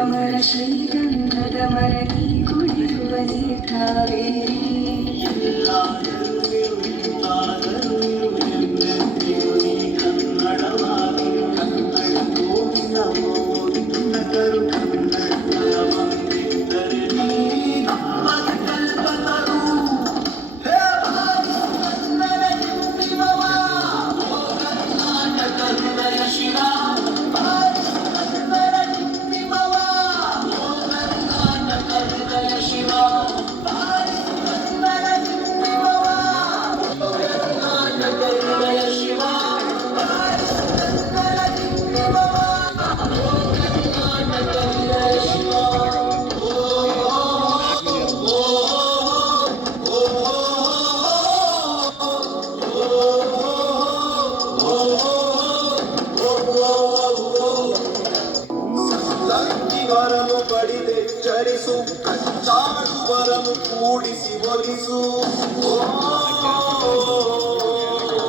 ಅಮರ ಶ್ರೀಗಂಧದ ಮರಳಿ ಕುಡಿಯುವ ನೀರ್ಕಾವೇರಿ ಕನ್ನಡವಾಗಿ ಕನ್ನಡ ಗೋವಿನ ಮೋದಿ ನಗರು ಕನ್ನಡ ಬಂದಿದ್ದರೆ ನೀ ನಮ್ಮದ ಕಲ್ಪತರು ಕನ್ನಡ ನಿಂತಿರುವ ಕರ್ನಾಟಕ ಹೃದಯ ಶಿವ ವರನು ಬಡಿದೆ ಚರಿಸು ಕಚ್ಚಾಡುವರನು ಕೂಡಿಸಿ ಒಲಿಸು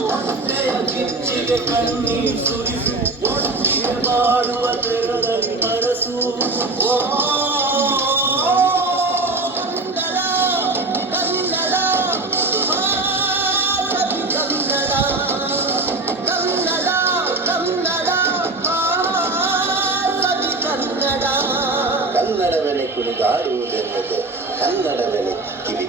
ಹೊಟ್ಟೆಯ ಕಿಚ್ಚಿಗೆ ಕಣ್ಣೀರು ಸುರಿಸು ಒಟ್ಟಿಗೆ ಮಾಡುವ ತೆರದಲ್ಲಿ ಮರಸು ಕನ್ನಡವೆಲೆ ಕುಣಿದಾಡುವುದೆಂದರೆ ಕನ್ನಡವೆಲೆ ಕಿವಿ